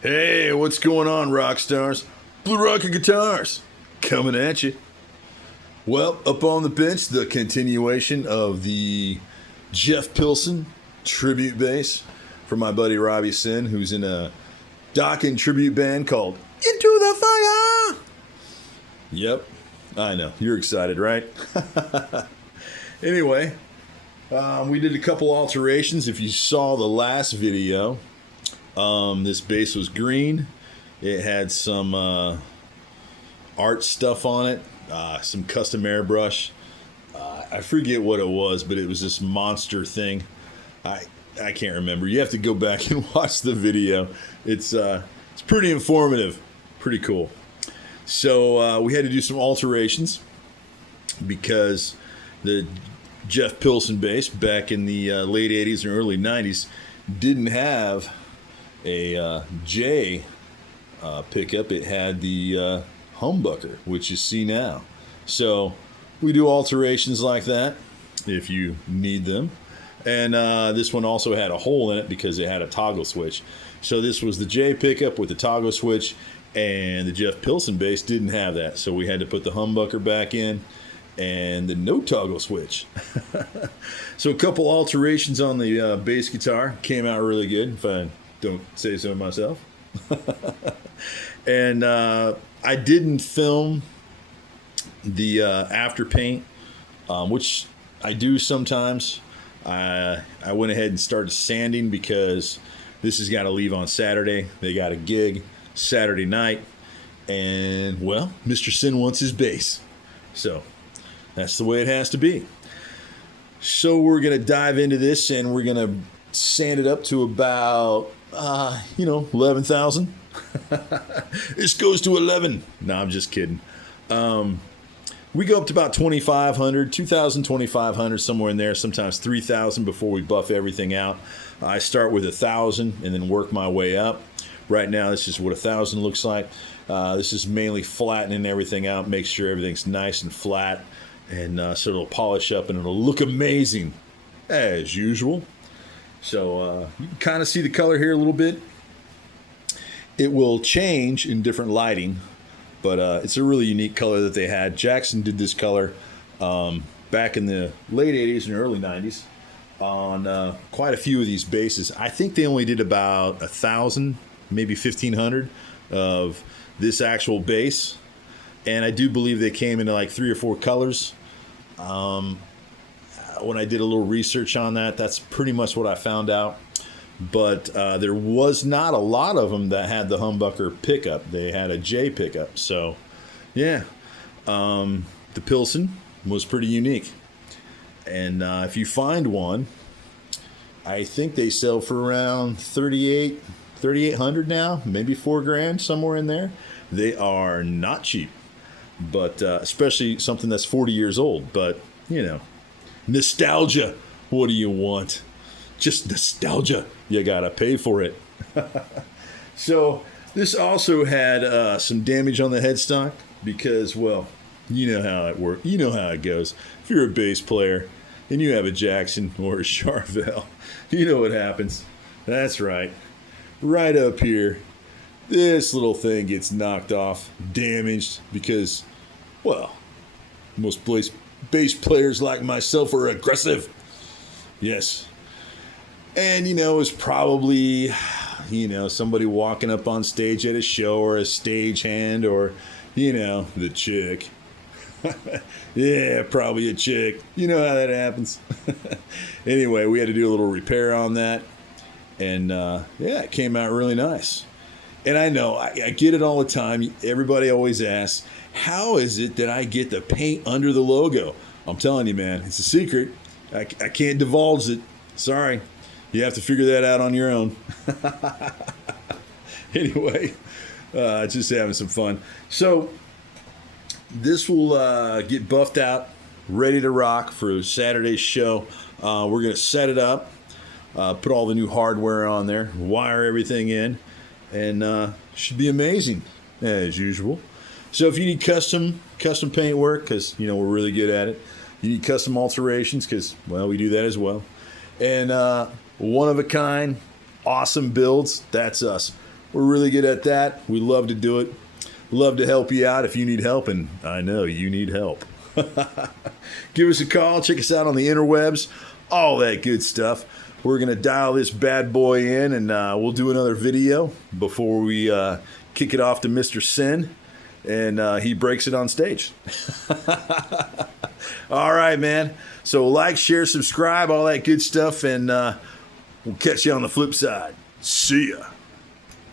Hey, what's going on, rock stars? Blue Rocket Guitars, coming at you. Well, up on the bench, the continuation of the Jeff Pilson tribute bass from my buddy Robbie Sin, who's in a Dokken tribute band called Into the Fire. Yep, I know. You're excited, right? Anyway, we did a couple alterations. If you saw the last video, this bass was green. It had some art stuff on it, some custom airbrush. I forget what it was, but it was this monster thing. I can't remember. You have to go back and watch the video. It's pretty informative, pretty cool. So we had to do some alterations because the Jeff Pilson bass back in the late 80s and early 90s didn't have a J pickup. It had the humbucker, which you see now. So we do alterations like that if you need them. And this one also had a hole in it because it had a toggle switch. So this was the J pickup with the toggle switch, and the Jeff Pilson bass didn't have that. So we had to put the humbucker back in and the no toggle switch. So a couple alterations on the bass guitar came out really good, if I don't say so myself. And I didn't film the after paint, which I do sometimes. I went ahead and started sanding because this has got to leave on Saturday. They got a gig Saturday night, and well, Mr. Sin wants his bass, so that's the way it has to be. So we're gonna dive into this, and we're gonna sand it up to about 11,000. This goes to 11. No, I'm just kidding. We go up to about 2,500, 2,000, 2,500, somewhere in there, sometimes 3,000 before we buff everything out. I start with 1,000 and then work my way up. Right now, this is what 1,000 looks like. This is mainly flattening everything out, make sure everything's nice and flat, and so it'll polish up and it'll look amazing, as usual. So you can kind of see the color here a little bit. It will change in different lighting, but it's a really unique color that they had. Jackson did this color back in the late 80s and early 90s on quite a few of these basses. I think they only did about 1,000, maybe 1,500 of this actual bass. And I do believe they came into like 3 or 4 colors. When I did a little research on that, that's pretty much what I found out. But there was not a lot of them that had the humbucker pickup. They had a J pickup. So, yeah, the Pilson was pretty unique. And if you find one, I think they sell for around 3,800 now, maybe $4,000, somewhere in there. They are not cheap, but especially something that's 40 years old. But, you know, nostalgia. What do you want? Just nostalgia. You gotta pay for it. So this also had some damage on the headstock because, well, you know how it works. You know how it goes. If you're a bass player and you have a Jackson or a Charvel, you know what happens. That's right. Right up here, this little thing gets knocked off, damaged because, well, most bass players like myself are aggressive. Yes. And, it was probably, somebody walking up on stage at a show, or a stagehand, or, the chick. Yeah, probably a chick. You know how that happens. Anyway, we had to do a little repair on that. And, it came out really nice. And I know, I get it all the time. Everybody always asks, how is it that I get the paint under the logo? I'm telling you, man, it's a secret. I can't divulge it. Sorry. You have to figure that out on your own. Anyway, just having some fun. So this will get buffed out, ready to rock for Saturday's show. We're going to set it up, put all the new hardware on there, wire everything in, and should be amazing, as usual. So if you need custom paint work, because, we're really good at it. You need custom alterations, because, well, we do that as well. And one of a kind, awesome builds, that's us. We're really good at that. We love to do it. Love to help you out if you need help, and I know you need help. Give us a call. Check us out on the interwebs. All that good stuff. We're going to dial this bad boy in, and we'll do another video before we kick it off to Mr. Sin, and he breaks it on stage. All right, man. So like, share, subscribe, all that good stuff, and we'll catch you on the flip side. See ya.